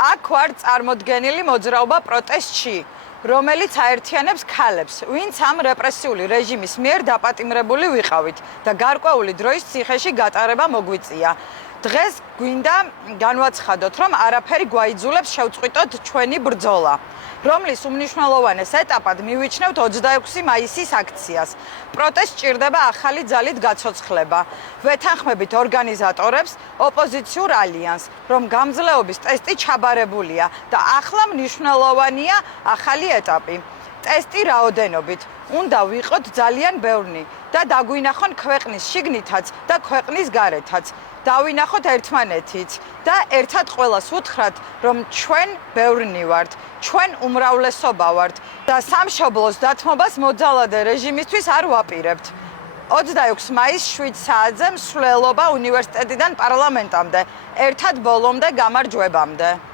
აქ ვარ წარმოდგენილი მოძრაობა პროტესტში, რომელიც აერთიანებს ქალებს, ვინც ამ რეპრესიული რეჟიმის მიერ დაპატიმრებული ვიყავით და გარკვეული დროის ციხეში გატარება მოგვიწია. დღეს გვინდა განვაცხადოთ, რომ არაფერი გვაიძულებს შევწყვიტოთ ჩვენი ბრძოლა, რომლის უმნიშვნელოვანეს ეტაპად მივიჩნევთ 26 მაისის აქციას. პროტესტ ჭირდება ახალი ძალით გაცოცხლება. ვეთანხმებით ორგანიზატორებს, ოპოზიციურ ალიანსს, რომ გამძლეობის ტესტი ჩაბარებულია და ახლა მნიშვნელოვანია ახალი ეტაპი. ტესტი რაოდენობით. უნდა ვიყოთ ძალიან ბევრნი და დაგვინახონ ქვეყნის შიგნითაც და ქვეყნის გარეთაც. დავინახოთ ერთმანეთიც და ერთად ყველას უთხრათ, რომ ჩვენ ბევრნი ვართ, ჩვენ უმრავლესობა ვართ და სამშობლოს დათმობას მოძალადე რეჟიმისთვის არ ვაპირებთ. 26 მაისს 7 საათზე მსვლელობა უნივერსიტეტიდან პარლამენტამდე, ერთად ბოლომდე გამარჯვებამდე.